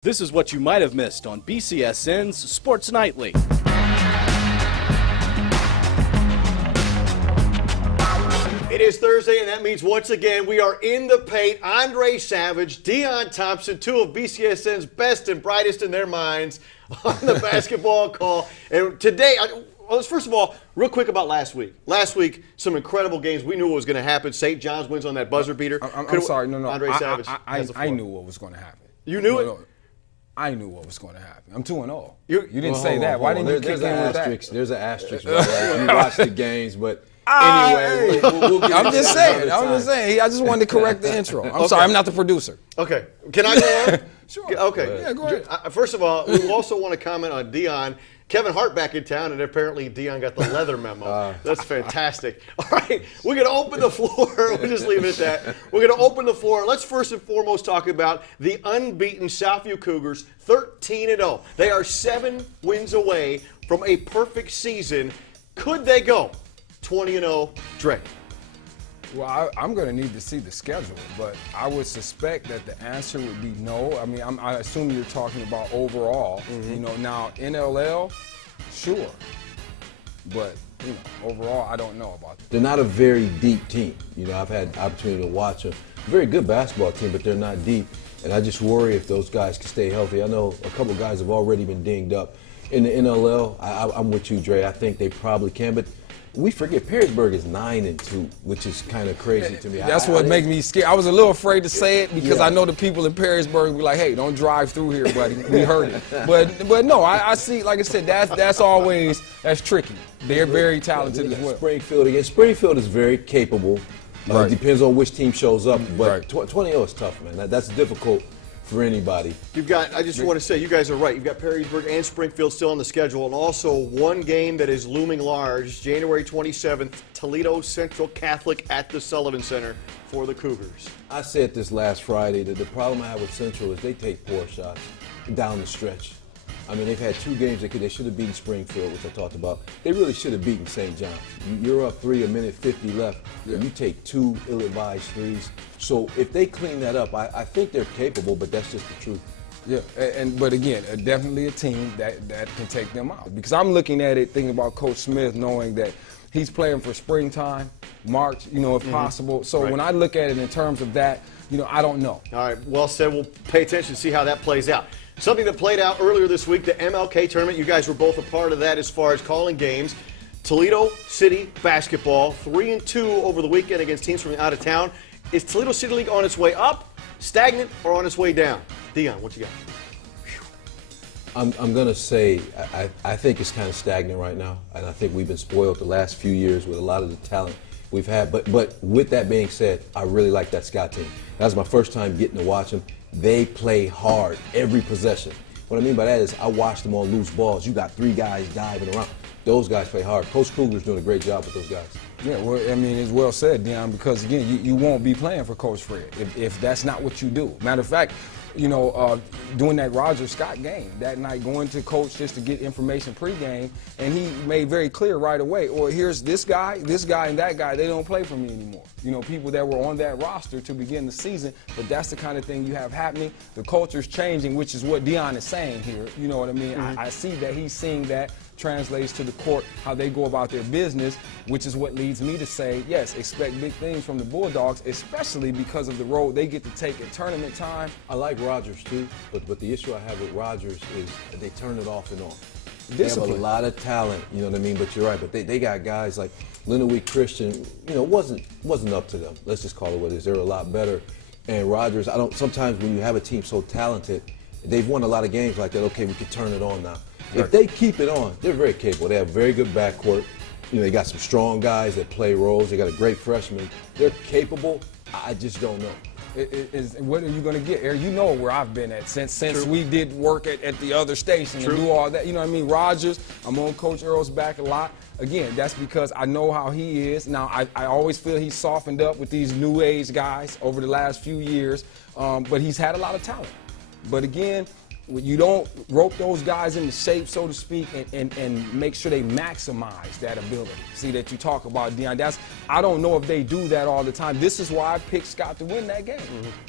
This is what you might have missed on BCSN's Sports Nightly. It is Thursday, and that means once again we are in the paint. Andre Savage, Deon Thompson, two of BCSN's best and brightest in their minds on the basketball call. And today, let's first of all, real quick about last week. Last week, some incredible games. We knew what was going to happen. St. John's wins on that buzzer beater. I'm sorry, no. Andre Savage. I knew what was going to happen. You knew it? No, I knew what was going to happen. I'm 2-0. You didn't say that. Why didn't you kick in with that? There's an asterisk. Right? You watch the games, but anyway, we'll get I'm just saying. I just wanted to correct the intro. I'm sorry. I'm not the producer. Okay. Can I go on? Sure. Okay. Yeah, go ahead. First of all, we also want to comment on Deon. Kevin Hart back in town, and apparently Deon got the leather memo. That's fantastic. All right, we're going to open the floor. We'll just leave it at that. We're going to open the floor. Let's first and foremost talk about the unbeaten Southview Cougars, 13-0. They are 7 wins away from a perfect season. Could they go 20-0, Dre? Well, I'm going to need to see the schedule, but I would suspect that the answer would be no. I mean, I assume you're talking about overall. Mm-hmm. You know, now NLL, sure, but you know, overall, I don't know about that. they're not a very deep team. You know, I've had the opportunity to watch them. Very good basketball team, but they're not deep. And I just worry if those guys can stay healthy. I know a couple guys have already been dinged up. In the NLL, I'm with you, Dre. I think they probably can, but we forget Perrysburg is 9-2, which is kind of crazy to me. That's what makes me scared. I was a little afraid to say it because I know the people in Perrysburg be like, "Hey, don't drive through here, buddy. We heard it." But no, I see. Like I said, that's tricky. They're very talented as well. Springfield again. Springfield is very capable. Right. It depends on which team shows up, but Right. 20-0 is tough, man. That's difficult for anybody. I just want to say, you guys are right. You've got Perrysburg and Springfield still on the schedule, and also one game that is looming large, January 27th, Toledo Central Catholic at the Sullivan Center for the Cougars. I said this last Friday that the problem I have with Central is they take poor shots down the stretch. I mean, they've had 2 games they should have beaten Springfield, which I talked about. They really should have beaten St. John's. You're up 3, a minute 50 left, and you take 2 ill-advised threes. So if they clean that up, I think they're capable, but that's just the truth. Yeah, but again, definitely a team that can take them out. Because I'm looking at it, thinking about Coach Smith, knowing that he's playing for springtime, March, if possible. So when I look at it in terms of that, I don't know. All right, well said. We'll pay attention to see how that plays out. Something that played out earlier this week, the MLK tournament. You guys were both a part of that as far as calling games. Toledo City basketball, 3-2 over the weekend against teams from out of town. Is Toledo City League on its way up, stagnant, or on its way down? Deon, what you got? I'm going to say I think it's kind of stagnant right now, and I think we've been spoiled the last few years with a lot of the talent we've had. But with that being said, I really like that Scott team. That was my first time getting to watch them. They play hard every possession. What I mean by that is I watched them on loose balls. You got 3 guys diving around. Those guys play hard. Coach Kugler's doing a great job with those guys. Yeah, well, I mean, it's well said, Deon, because, again, you won't be playing for Coach Fred if that's not what you do. Matter of fact, doing that Roger Scott game that night, going to Coach just to get information pregame, and he made very clear right away, here's this guy, and that guy, they don't play for me anymore. People that were on that roster to begin the season, but that's the kind of thing you have happening. The culture's changing, which is what Deon is saying here. You know what I mean? Mm-hmm. I see that he's seeing that translates to the court, how they go about their business, which is what leads me to say, yes, expect big things from the Bulldogs, especially because of the road they get to take at tournament time. I like Rogers too, but the issue I have with Rogers is they turn it off and on. Discipline. They have a lot of talent, you know what I mean? But you're right, but they got guys like Lenawee Christian, wasn't up to them. Let's just call it what it is. They're a lot better. And Rogers, sometimes when you have a team so talented, they've won a lot of games like that, okay, we can turn it on now. Right. If they keep it on, they're very capable. They have very good backcourt. They got some strong guys that play roles. They got a great freshman. They're capable. I just don't know. What are you going to get, Eric? You know where I've been at since we did work at the other station and do all that. You know what I mean? Rogers, I'm on Coach Earl's back a lot. Again, that's because I know how he is. Now, I always feel he's softened up with these new age guys over the last few years, but he's had a lot of talent. But again, you don't rope those guys into shape, so to speak, and make sure they maximize that ability. See, that you talk about, Deion, I don't know if they do that all the time. This is why I picked Scott to win that game.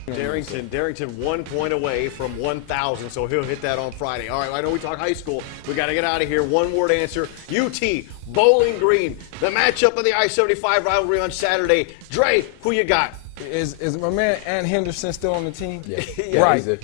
Darrington 1 point away from 1,000, so he'll hit that on Friday. All right, I know we talk high school. We got to get out of here. One-word answer. UT, Bowling Green, the matchup of the I-75 rivalry on Saturday. Dre, who you got? Is my man Ant Henderson still on the team? Yeah. Right.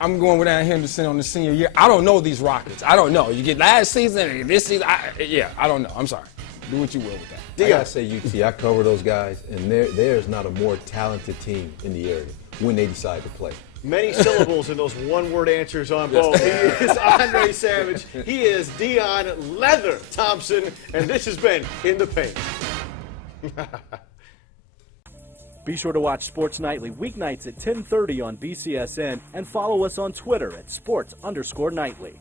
I'm going with Ant Henderson on the senior year. I don't know these Rockets. I don't know. You get last season, this season. I don't know. I'm sorry. Do what you will with that. I gotta say UT. I cover those guys, and there's not a more talented team in the area when they decide to play. Many syllables in those one-word answers on both. He is Andre Savage. He is Deion Leather Thompson, and this has been In the Paint. Be sure to watch Sports Nightly weeknights at 10:30 on BCSN and follow us on Twitter at sports_nightly.